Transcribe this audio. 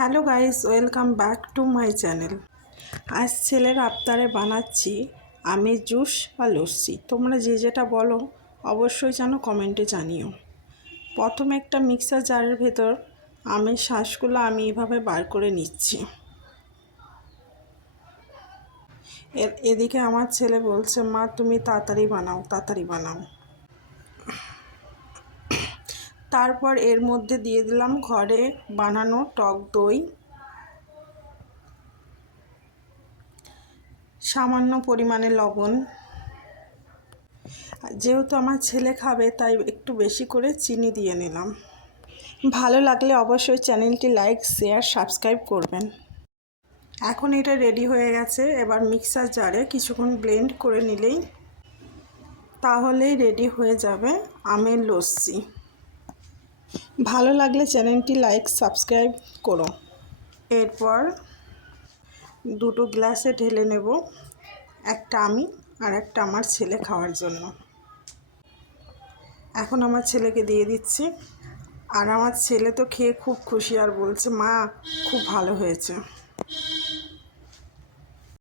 Hello guys, welcome back to my channel. আজ ছেলের আবতারে বানাচ্ছি আমি জুস বা লস্যি। তোমরা যে যেটা বলো, অবশ্যই যেন কমেন্টে জানিও। প্রথমে একটা মিক্সার জারের ভেতর আমের শ্বাসগুলো আমি এভাবে বার করে নিচ্ছি। এদিকে আমার ছেলে বলছে, মা, তুমি তাড়াতাড়ি বানাও তাড়াতাড়ি বানাও। তারপর এর মধ্যে দিয়ে দিলাম ঘরে বানানো টক দই। সামান্য পরিমাণে লবণ। যেহেতু আমার ছেলে খাবে, তাই একটু বেশি করে চিনি দিয়ে নিলাম। ভালো লাগলে অবশ্যই চ্যানেলটি লাইক, শেয়ার, সাবস্ক্রাইব করবেন। এখন এটা রেডি হয়ে গেছে। এবার মিক্সার জারে কিছুক্ষণ ব্লেন্ড করে নিলেই তাহলেই রেডি হয়ে যাবে আমের লস্যি। ভালো লাগলে চ্যানেলটি লাইক, সাবস্ক্রাইব করো। এরপর দুটো গ্লাসে ঢেলে নেব, একটা আমি আর একটা আমার ছেলে খাওয়ার জন্য। এখন আমার ছেলেকে দিয়ে দিচ্ছি। আর আমার ছেলে তো খেয়ে খুব খুশি আর বলছে, মা, খুব ভালো হয়েছে।